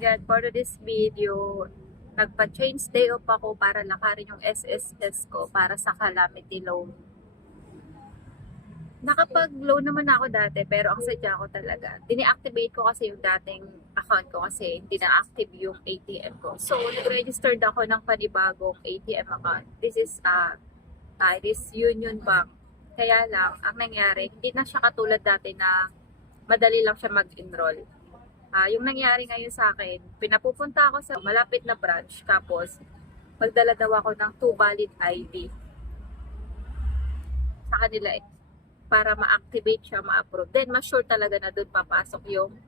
Yan, for this video, nagpa-change day off ako para lakarin yung SSS ko para sa calamity loan. Nakapag-loan naman ako dati, pero ang sadya ko talaga, dini-activate ko kasi yung dating account ko kasi hindi na-active yung ATM ko. So, nag-registered ako ng panibagong ATM account. This is uh, uh, this Union Bank. Kaya lang, ang nangyari, hindi na siya katulad dati na madali lang siya mag-enroll. Ah, yung nangyari ngayon sa akin, pinapupunta ako sa malapit na branch, tapos magdala daw ako ng two valid ID sa kanila eh, para ma-activate siya, ma-approve. Then, ma-sure talaga na doon papasok yung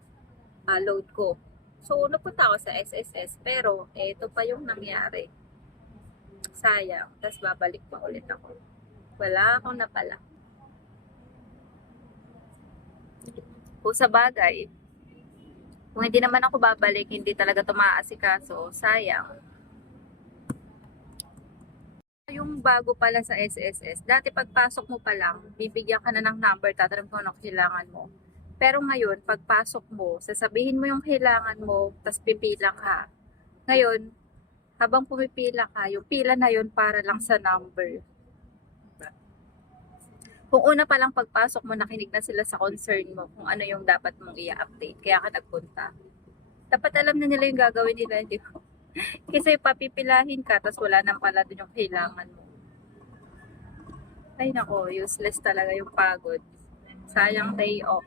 ah, load ko. So, napunta ako sa SSS, pero ito pa yung nangyari. Sayang. Tapos babalik pa ulit ako. Wala akong napala. Kung sa bagay, kung hindi naman ako babalik, hindi talaga tumaasikaso, sayang. Yung bago pala sa SSS, dati pagpasok mo pa lang, bibigyan ka na ng number, tatanong kung ano kailangan mo. Pero ngayon, pagpasok mo, sasabihin mo yung kailangan mo, tapos pipila ka. Ngayon, habang pumipila ka, yung pila na yun para lang sa number. Kung una pa lang pagpasok mo, nakinig na sila sa concern mo kung ano yung dapat mong i-update. Kaya ka nagpunta. Dapat alam na nila yung gagawin nila, hindi ko. Kasi papipilahin ka, tapos wala nang pala dun yung kailangan mo. Ay nako, useless talaga yung pagod. Sayang day off.